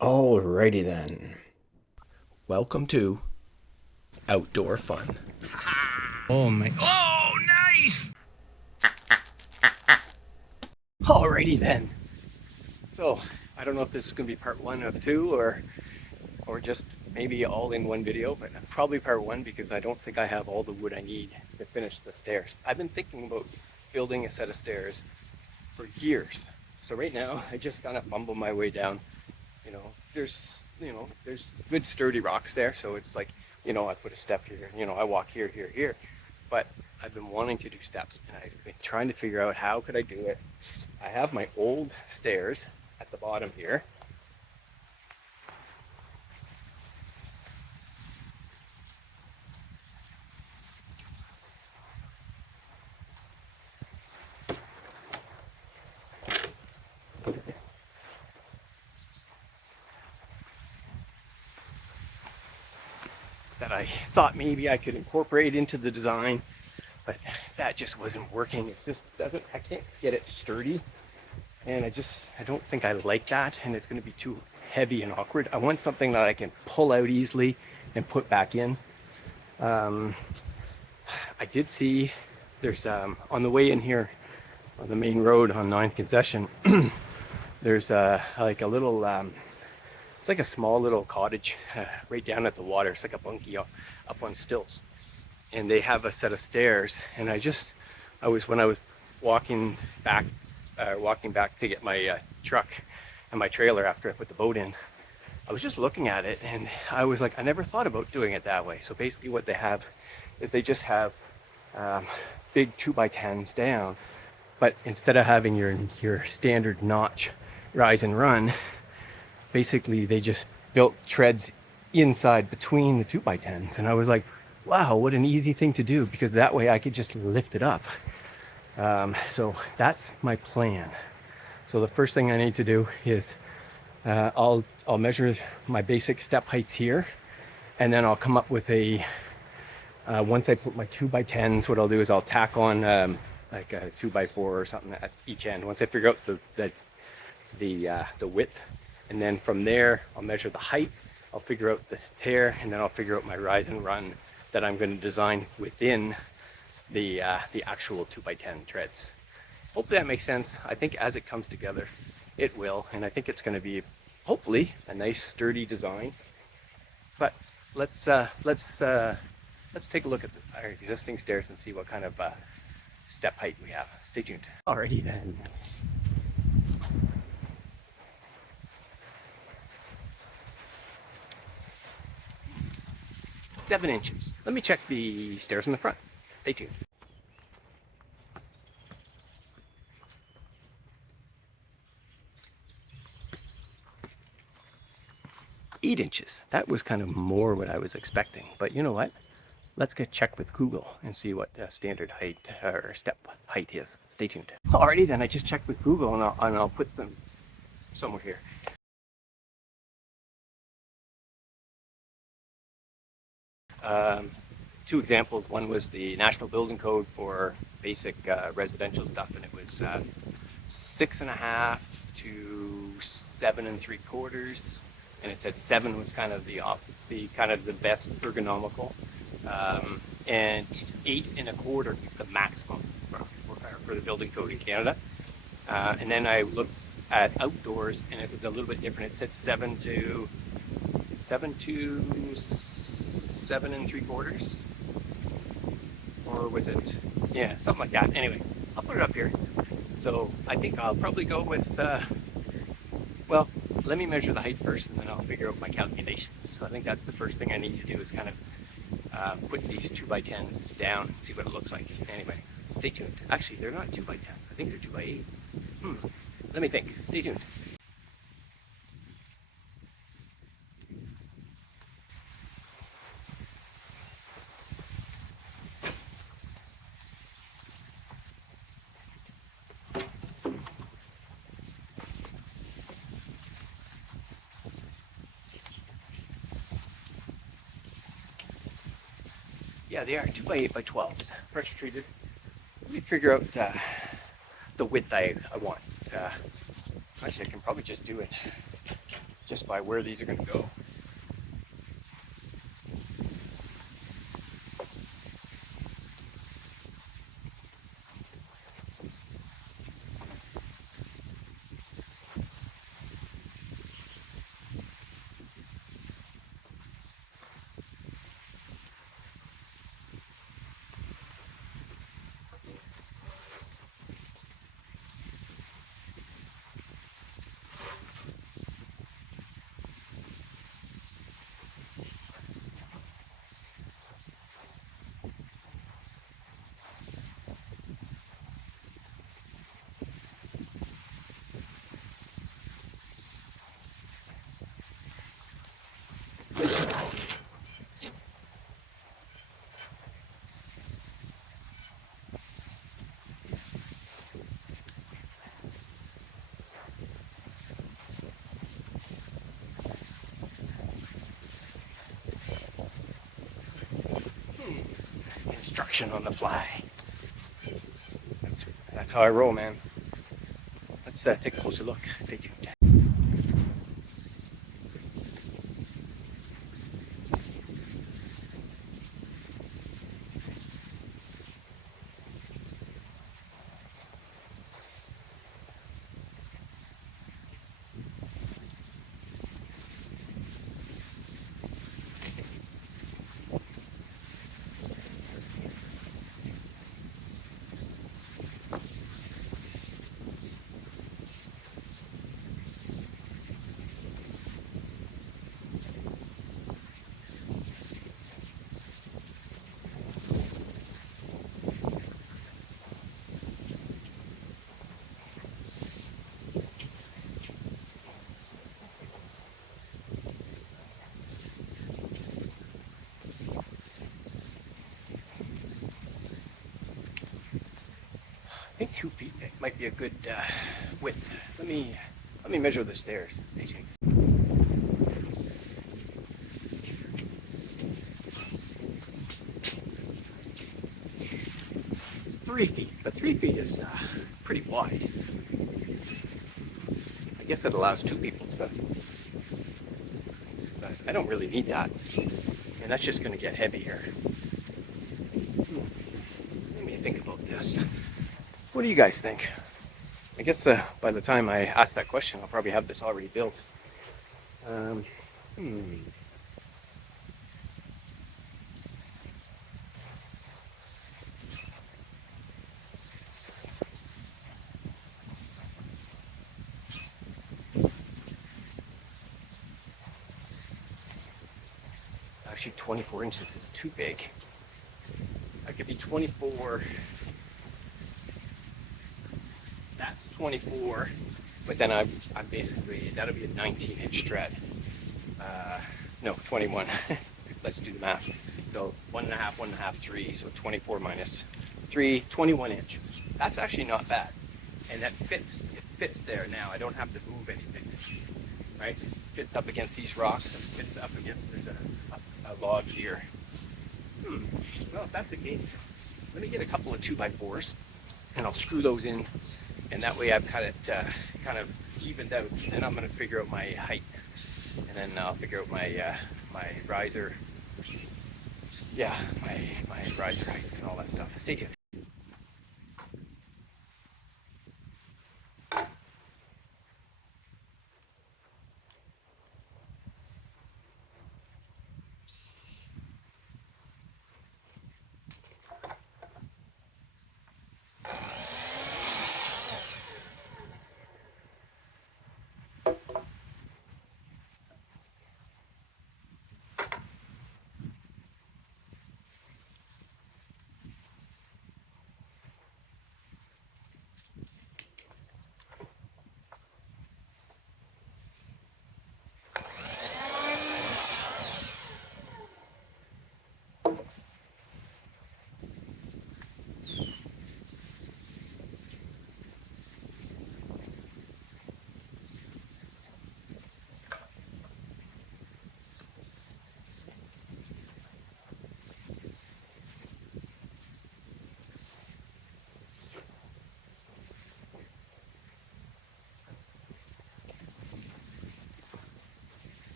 Alrighty then. Welcome to Outdoor Fun. Oh my. Oh, nice! Alrighty then. So, I don't know if this is going to be part one of two or just maybe all in one video, but probably part one because I don't think I have all the wood I need to finish the stairs. I've been thinking about building a set of stairs for years. So right now, I just kind of fumble my way down. There's good sturdy rocks there, so it's like, I put a step here, I walk here, here, here. But I've been wanting to do steps, and I've been trying to figure out how could I do it. I have my old stairs at the bottom here. That I thought maybe I could incorporate into the design, but that just wasn't working. It just doesn't, I can't get it sturdy, and I don't think I like that, and it's going to be too heavy and awkward. I want something that I can pull out easily and put back in. I did see there's on the way in here on the main road on 9th Concession, there's like a little it's like a small little cottage right down at the water. It's like a bunkie up on stilts, and they have a set of stairs. And when I was walking back to get my truck and my trailer after I put the boat in, I was just looking at it, and I was like, I never thought about doing it that way. So basically, what they have is they just have big 2x10s down, but instead of having your standard notch rise and run, basically they just built treads inside between the 2x10s. And I was like, wow, what an easy thing to do, because that way I could just lift it up. So that's my plan. So the first thing I need to do is I'll measure my basic step heights here, and then I'll come up with once I put my 2x10s, what I'll do is I'll tack on like a 2x4 or something at each end. Once I figure out the width, and then from there I'll measure the height, I'll figure out the stair, and then I'll figure out my rise and run that I'm going to design within the actual 2x10 treads. Hopefully that makes sense. I think as it comes together, it will, and I think it's going to be hopefully a nice sturdy design. But let's take a look at our existing stairs and see what kind of step height we have. Stay tuned. Alrighty then. 7 inches. Let me check the stairs in the front. Stay tuned. 8 inches. That was kind of more what I was expecting. But you know what? Let's get checked with Google and see what standard height or step height is. Stay tuned. Alrighty then, I just checked with Google, and I'll put them somewhere here. Two examples. One was the National Building Code for basic residential stuff, and it was 6.5 to 7 3/4, and it said 7 was kind of the best ergonomical, and 8 1/4 is the maximum for the building code in Canada. And then I looked at outdoors, and it was a little bit different. It said 7 to 7 3/4, or was it? Yeah, something like that. Anyway, I'll put it up here. So I think I'll probably go with. Well, let me measure the height first, and then I'll figure out my calculations. So I think that's the first thing I need to do is kind of put these 2x10s down and see what it looks like. Anyway, stay tuned. Actually, they're not 2x10s. I think they're 2x8s. Let me think. Stay tuned. Yeah, they are 2x8x12s, pressure treated. Let me figure out the width I want. Actually, I can probably just do it just by where these are going to go. Instruction on the fly. That's how I roll, man. Let's take a closer look. Stay tuned. I think 2 feet might be a good width. Let me measure the stairs. Stay tuned. 3 feet, but 3 feet is pretty wide. I guess it allows 2 people to. But I don't really need that, and that's just going to get heavier. Let me think about this. What do you guys think? I guess by the time I ask that question, I'll probably have this already built. Actually, 24 inches is too big. I could be 24. That's 24, but then I'm basically, that'll be a 19-inch tread. No, 21. Let's do the math. So 1.5, 1.5, 3. So 24 minus 3, 21 inch. That's actually not bad, and that fits. It fits there now. I don't have to move anything, right? It fits up against these rocks, and it fits up against, there's a log here. Well, if that's the case, let me get a couple of 2x4s, and I'll screw those in. And that way I've got it kind of evened out. And I'm going to figure out my height. And then I'll figure out my my riser. Yeah, my riser heights and all that stuff. Stay tuned.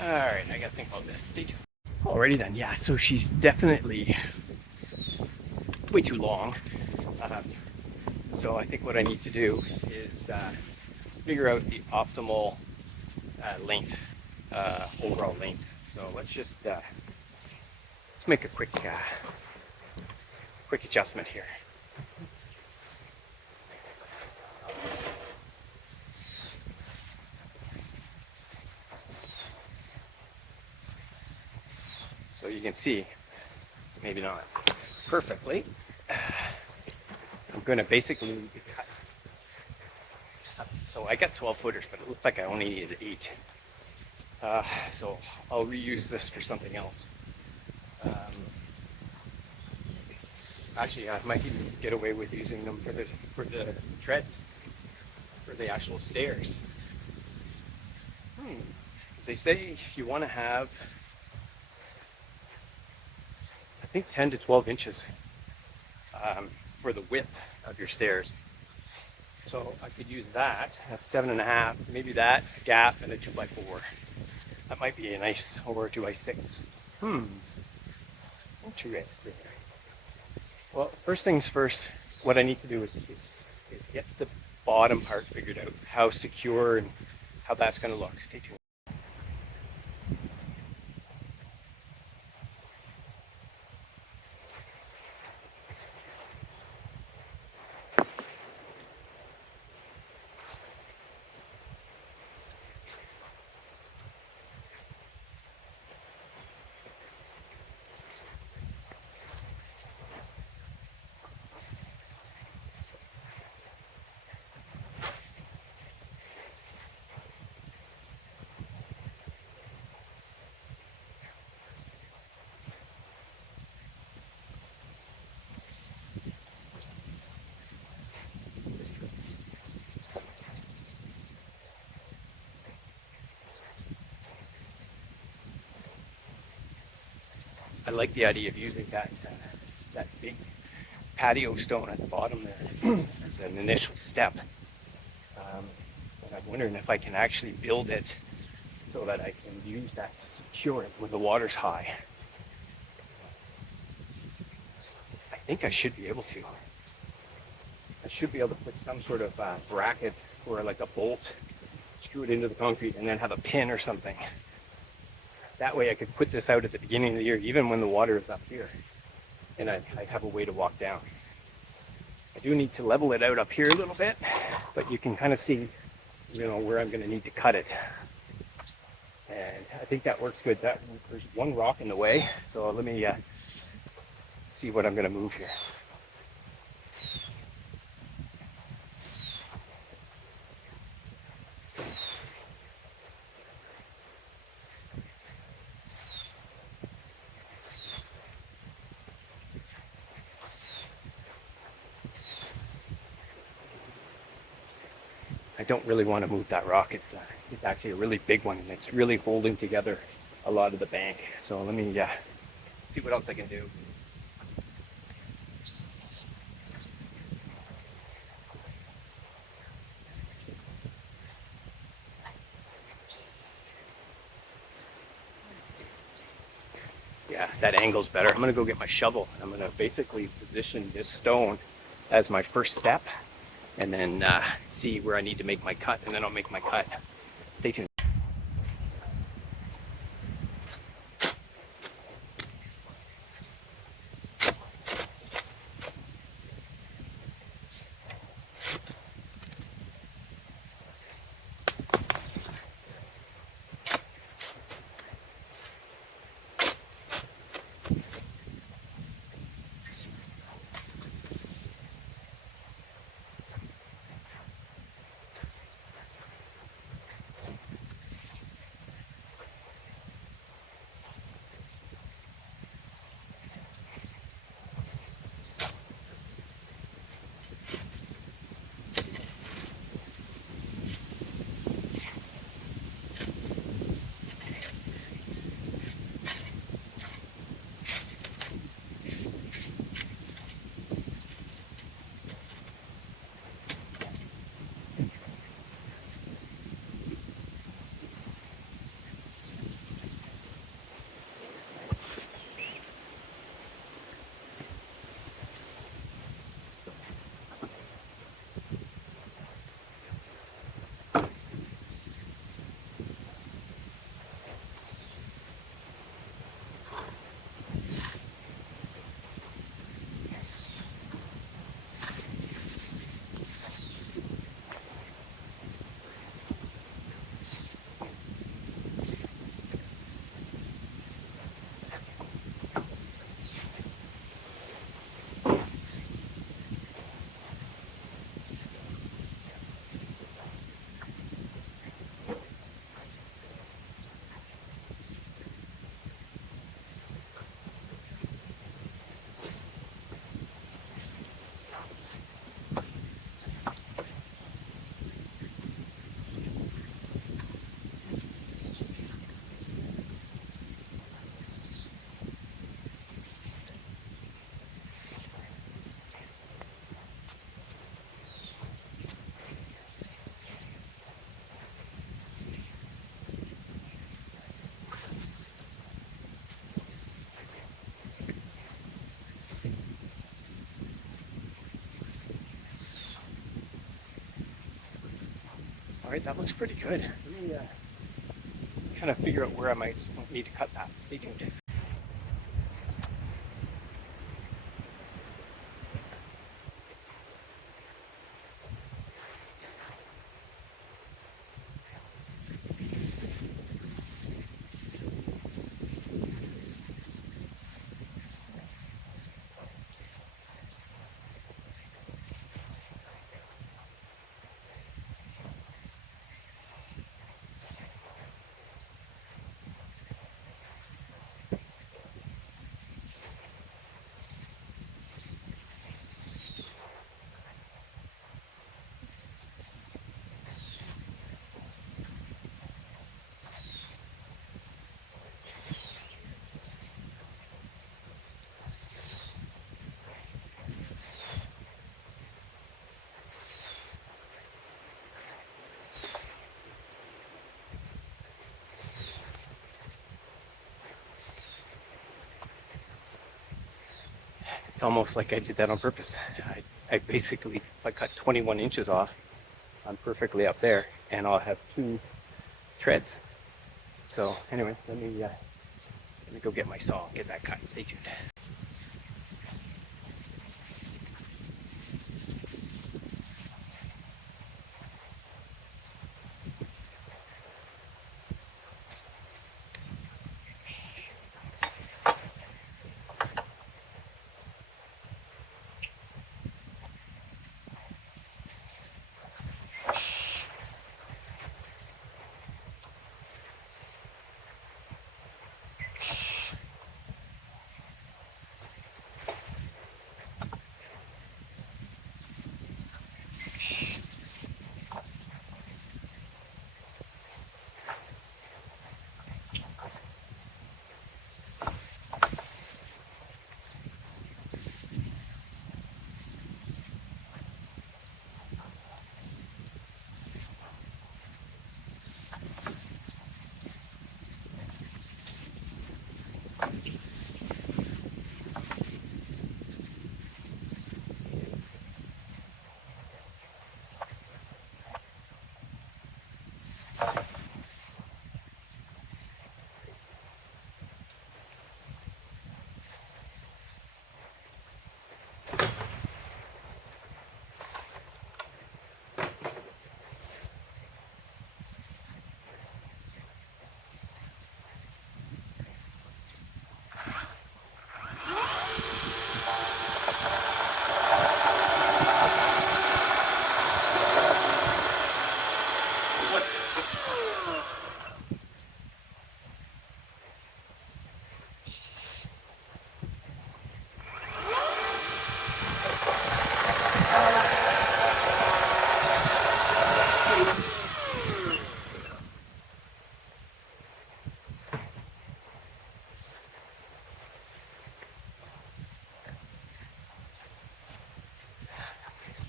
All right, I gotta think about this. Stay tuned. Alrighty then, yeah, so she's definitely way too long. Um, so I think what I need to do is figure out the optimal length, overall length. So let's just let's make a quick adjustment here. So you can see, maybe not perfectly, I'm going to basically cut. So I got 12 footers, but it looks like I only needed 8. So I'll reuse this for something else. Actually, I might even get away with using them for the treads, for the actual stairs. As they say, you want to have, I think, 10 to 12 inches for the width of your stairs. So I could use that. That's 7.5. Maybe that, a gap, and a 2x4. That might be a nice, or a 2x6. Interesting. Well, first things first, what I need to do is get the bottom part figured out, how secure and how that's going to look. Stay tuned. I like the idea of using that big patio stone at the bottom there as an initial step. And I'm wondering if I can actually build it so that I can use that to secure it when the water's high. I think I should be able to. I should be able to put some sort of bracket or like a bolt, screw it into the concrete, and then have a pin or something. That way I could put this out at the beginning of the year, even when the water is up here, and I'd have a way to walk down. I do need to level it out up here a little bit, but you can kind of see, where I'm going to need to cut it. And I think that works good. There's one rock in the way, so let me see what I'm going to move here. I don't really want to move that rock. It's actually a really big one, and it's really holding together a lot of the bank. So let me see what else I can do. Yeah, that angle's better. I'm going to go get my shovel. I'm going to basically position this stone as my first step, and then see where I need to make my cut, and then I'll make my cut. Stay tuned. All right, that looks pretty good. Let me kind of figure out where I might need to cut that. Stay tuned. It's almost like I did that on purpose. I basically, if I cut 21 inches off, I'm perfectly up there, and I'll have 2 treads. So anyway, let me go get my saw and get that cut. Stay tuned.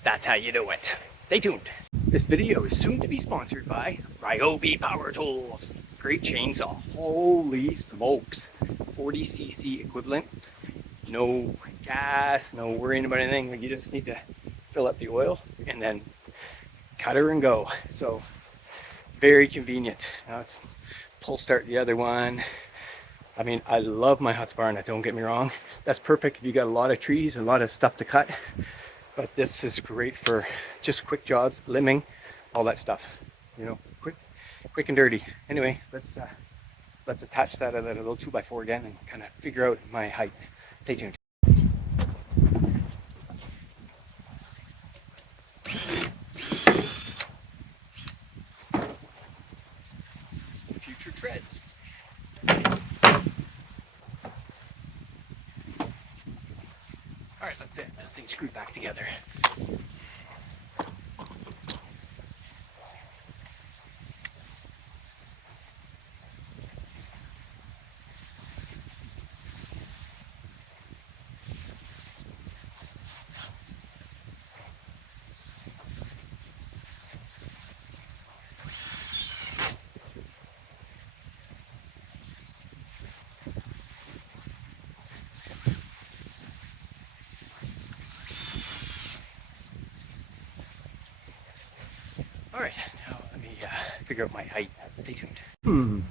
That's how you do it. Stay tuned. This video is soon to be sponsored by Ryobi Power Tools. Great chainsaw. Holy smokes. 40cc equivalent. No gas, no worrying about anything. You just need to fill up the oil and then cut her and go. So very convenient. Now it's pull start the other one. I mean, I love my Husqvarna, don't get me wrong. That's perfect if you got a lot of trees, a lot of stuff to cut. But this is great for just quick jobs, limbing, all that stuff. You know, quick and dirty. Anyway, let's attach that to that little 2x4 again and kind of figure out my height. Stay tuned. Future treads. All right, that's it. This thing's screwed back together. All right, now let me figure out my height. Stay tuned.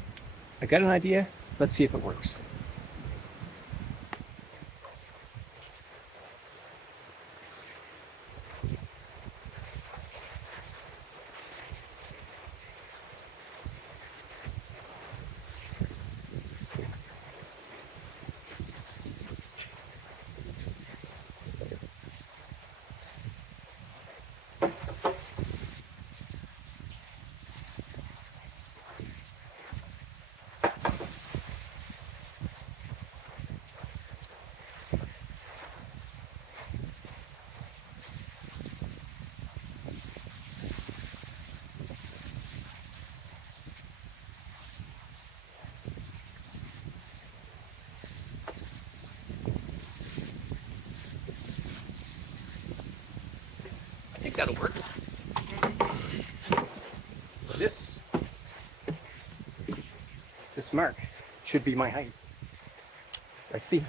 I got an idea. Let's see if it works. I think that'll work. This mark should be my height. Let's see.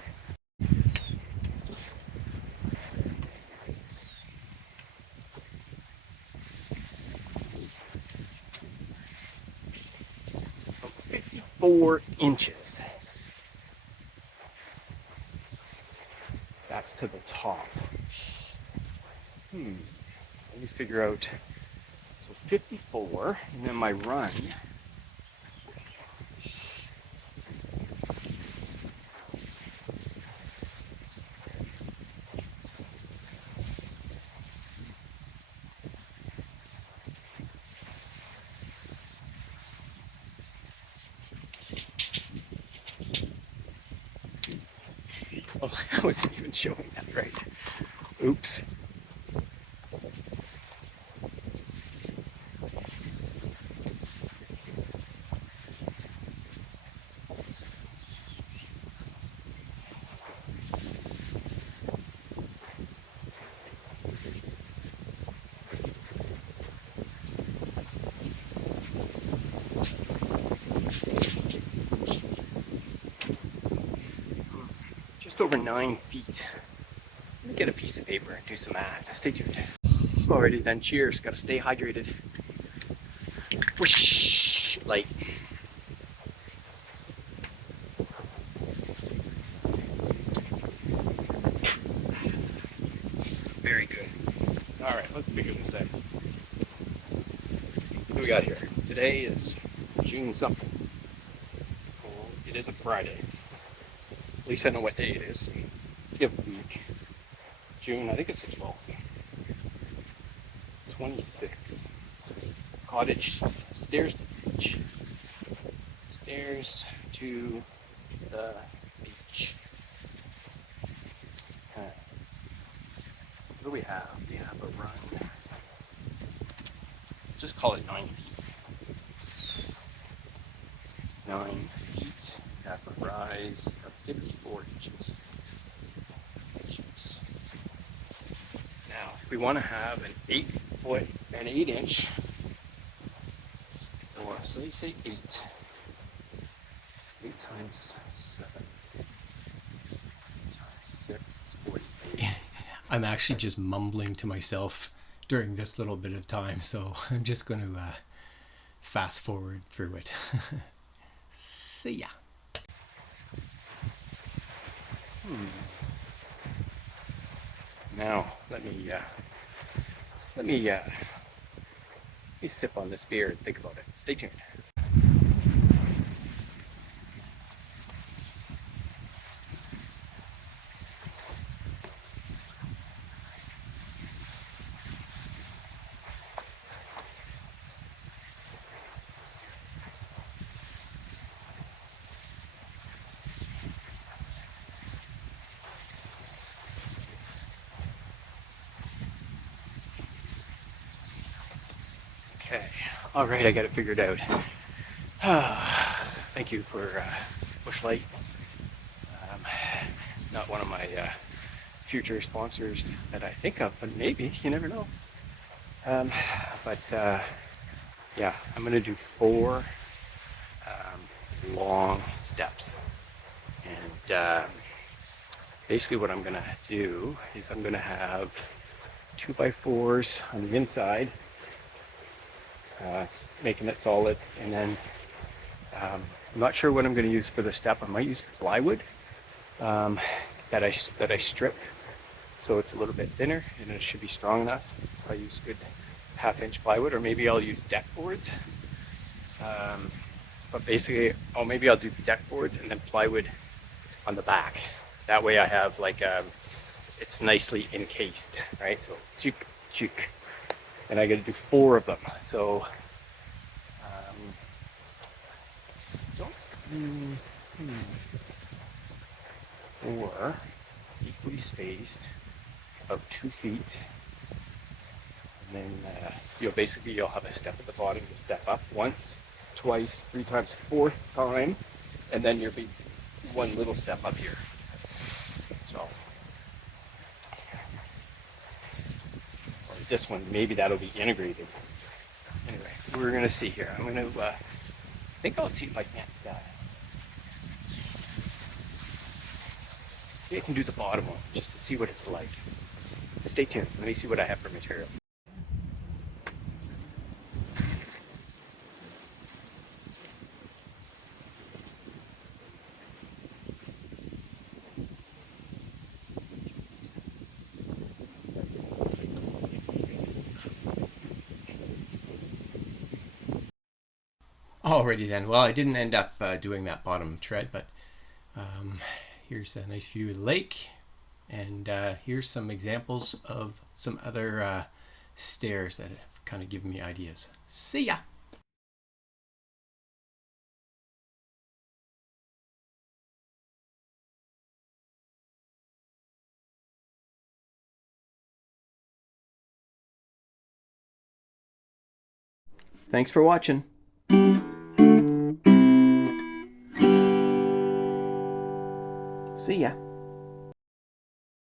About 54 inches. That's to the top. Let me figure out. So 54, and then my run. Oh, I wasn't even showing that right. Oops. Just over 9 feet. Let me get a piece of paper and do some math. Stay tuned. Alrighty then, cheers. Gotta stay hydrated. Whoosh! Light. Very good. Alright, let's figure this out. What do we got here? Today is June something. Well, it is a Friday. At least I know what day it is. Give a week. June, I think it's the 12th. 26. Cottage, stairs to beach. Stairs to the beach. What do we have? We have a run. Just call it 9 feet. 9 feet. Have a rise of 54 inches. Now, if we want to have an 8 foot and 8 inch, or so they say 8. 8 times 7 times 6 is 48. I'm actually just mumbling to myself during this little bit of time, so I'm just going to fast forward through it. See ya. Now, let me sip on this beer and think about it. Stay tuned. Okay, all right, I got it figured out. Thank you for Busch Light. Not one of my future sponsors that I think of, but maybe, you never know. Yeah, I'm gonna do 4 long steps. And basically what I'm gonna do is I'm gonna have 2x4s on the inside. making it solid. And then I'm not sure what I'm going to use for the step. I might use plywood um, that I strip, so it's a little bit thinner and it should be strong enough. I'll use good 1/2 inch plywood, or maybe I'll use deck boards. Um, but basically, oh, maybe I'll do deck boards and then plywood on the back. That way I have like it's nicely encased, right? So chuk chuk, and I got to do 4 of them. So don't or equally spaced, about 2 feet, and then you'll have a step at the bottom. You step up once, twice, 3 times, 4th time, and then you'll be 1 little step up here. So this one, maybe that'll be integrated. Anyway, we're gonna see here. I'm gonna I think I'll see if I can't. Maybe I can do the bottom one just to see what it's like. Stay tuned. Let me see what I have for material. Alrighty then. Well, I didn't end up doing that bottom tread, but here's a nice view of the lake, and here's some examples of some other stairs that have kind of given me ideas. See ya! Thanks for watching. See ya.